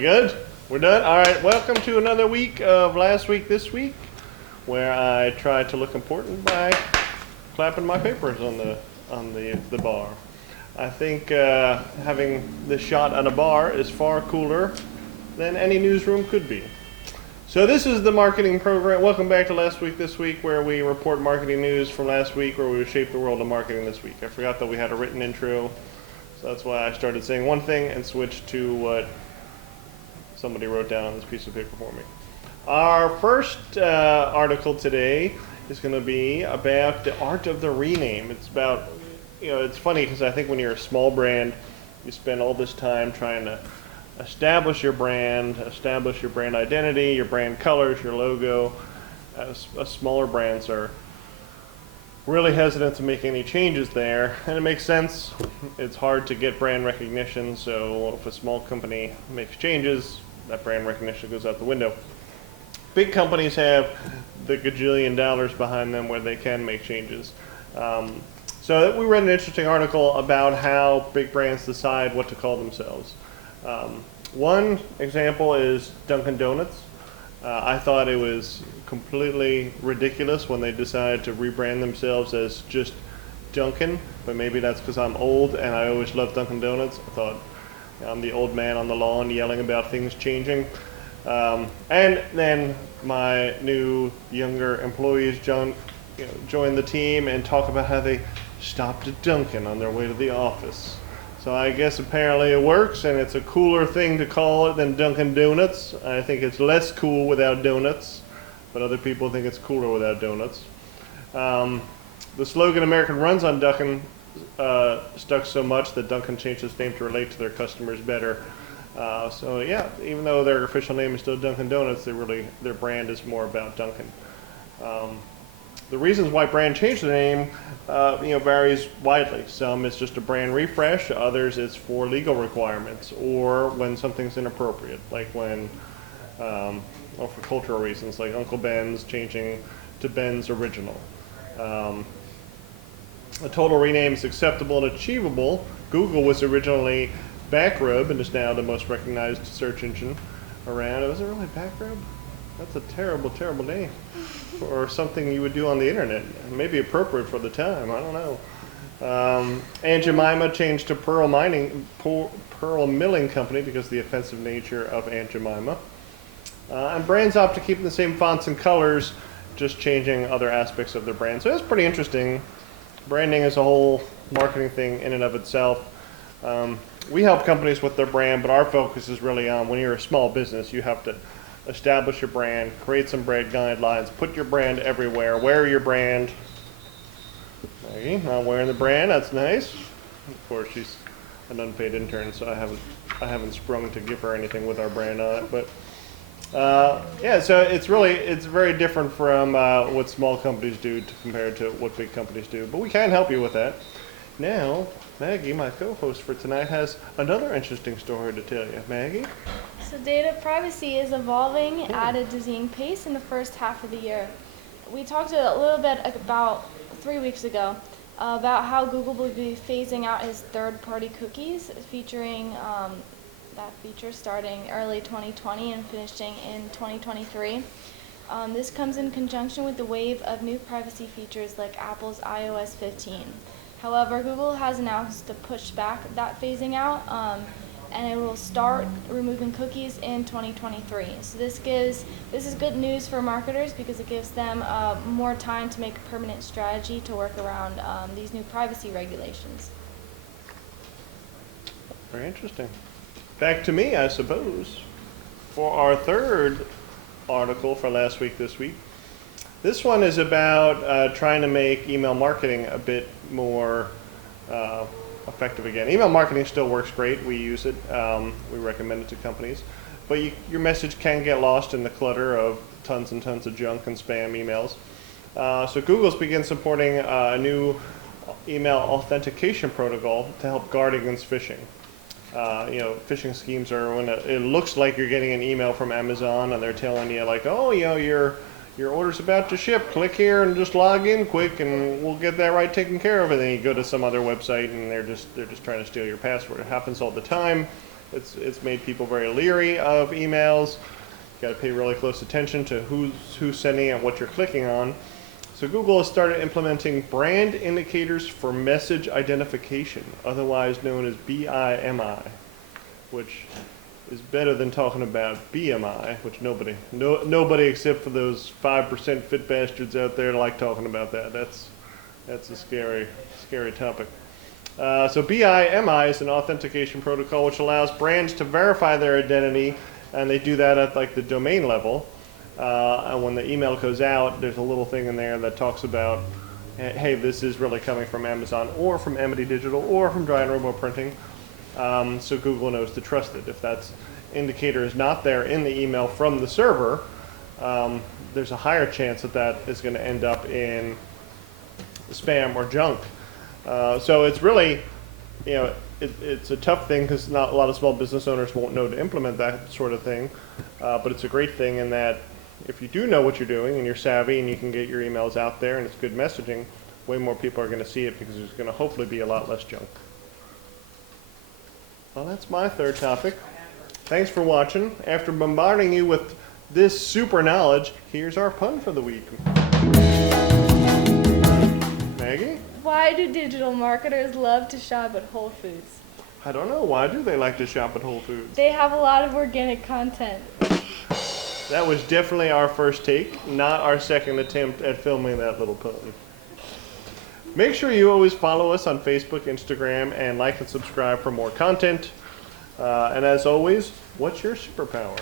We good? We're done? All right, welcome to another week of Last Week This Week, where I try to look important by clapping my papers on the bar. I think having this shot at a bar is far cooler than any newsroom could be. So this is the marketing program. Welcome back to Last Week This Week, where we report marketing news from last week, where we shape the world of marketing this week. I forgot that we had a written intro, so that's why I started saying one thing and switched to what somebody wrote down on this piece of paper for me. Our first article today is going to be about the art of the rename. It's about, it's funny because I think when you're a small brand, you spend all this time trying to establish your brand identity, your brand colors, your logo. Smaller brands are really hesitant to make any changes there, and it makes sense. It's hard to get brand recognition, so if a small company makes changes, that brand recognition goes out the window. Big companies have the gajillion dollars behind them where they can make changes. So we read an interesting article about how big brands decide what to call themselves. One example is Dunkin' Donuts. I thought it was completely ridiculous when they decided to rebrand themselves as just Dunkin', but maybe that's because I'm old and I always loved Dunkin' Donuts. I thought I'm the old man on the lawn yelling about things changing. And then my new younger employees join the team and talk about how they stopped at Dunkin' on their way to the office. So I guess apparently it works, and it's a cooler thing to call it than Dunkin' Donuts. I think it's less cool without donuts, but other people think it's cooler without donuts. The slogan "American runs on Dunkin'" stuck so much that Dunkin' changed its name to relate to their customers better. So yeah, even though their official name is still Dunkin' Donuts, their brand is more about Dunkin'. The reasons why brand changed the name, varies widely. Some it's just a brand refresh. Others it's for legal requirements or when something's inappropriate, like when, for cultural reasons, like Uncle Ben's changing to Ben's Original. A total rename is acceptable and achievable. Google was originally Backrub and is now the most recognized search engine around. Was it really Backrub? That's a terrible, terrible name for something you would do on the internet. Maybe appropriate for the time, I don't know. Aunt Jemima changed to Pearl Milling Company because of the offensive nature of Aunt Jemima. And brands opt to keep the same fonts and colors, just changing other aspects of their brand. So it's pretty interesting. Branding is a whole marketing thing in and of itself. We help companies with their brand, but our focus is really on when you're a small business, you have to establish your brand, create some brand guidelines, put your brand everywhere, wear your brand. Maggie, not wearing the brand, that's nice. Of course, she's an unpaid intern, so I haven't sprung to give her anything with our brand on it. But so it's very different from what small companies do compared to what big companies do. But we can help you with that. Now, Maggie, my co-host for tonight, has another interesting story to tell you. Maggie? So data privacy is evolving at a dizzying pace in the first half of the year. We talked a little bit about 3 weeks ago about how Google will be phasing out his third-party cookies, featuring that feature starting early 2020 and finishing in 2023. This comes in conjunction with the wave of new privacy features like Apple's iOS 15. However, Google has announced to push back that phasing out, and it will start removing cookies in 2023. So this is good news for marketers because it gives them more time to make a permanent strategy to work around these new privacy regulations. Very interesting. Back to me, I suppose, for our third article for Last Week This Week. This one is about trying to make email marketing a bit more effective again. Email marketing still works great. We use it. We recommend it to companies. But your message can get lost in the clutter of tons and tons of junk and spam emails. So Google's begun supporting a new email authentication protocol to help guard against phishing. Phishing schemes are when it looks like you're getting an email from Amazon and they're telling you like, oh, your order's about to ship. Click here and just log in quick, and we'll get that right taken care of. And then you go to some other website and they're just trying to steal your password. It happens all the time. It's made people very leery of emails. You got to pay really close attention to who's sending and what you're clicking on. So Google has started implementing brand indicators for message identification, otherwise known as BIMI, which is better than talking about BMI, which nobody except for those 5% fit bastards out there like talking about that. That's a scary topic. So BIMI is an authentication protocol which allows brands to verify their identity, and they do that at like the domain level. And when the email goes out, there's a little thing in there that talks about, hey, this is really coming from Amazon or from Amity Digital or from Giant Robo Printing. So Google knows to trust it. If that indicator is not there in the email from the server, there's a higher chance that is going to end up in spam or junk. So it's really, it's a tough thing because not a lot of small business owners won't know to implement that sort of thing. But it's a great thing in that if you do know what you're doing and you're savvy and you can get your emails out there and it's good messaging, way more people are going to see it because there's going to hopefully be a lot less junk. Well, that's my third topic. Thanks for watching. After bombarding you with this super knowledge, here's our pun for the week. Maggie? Why do digital marketers love to shop at Whole Foods? I don't know. Why do they like to shop at Whole Foods? They have a lot of organic content. That was definitely our first take, not our second attempt at filming that little pun. Make sure you always follow us on Facebook, Instagram, and like and subscribe for more content. And as always, what's your superpower?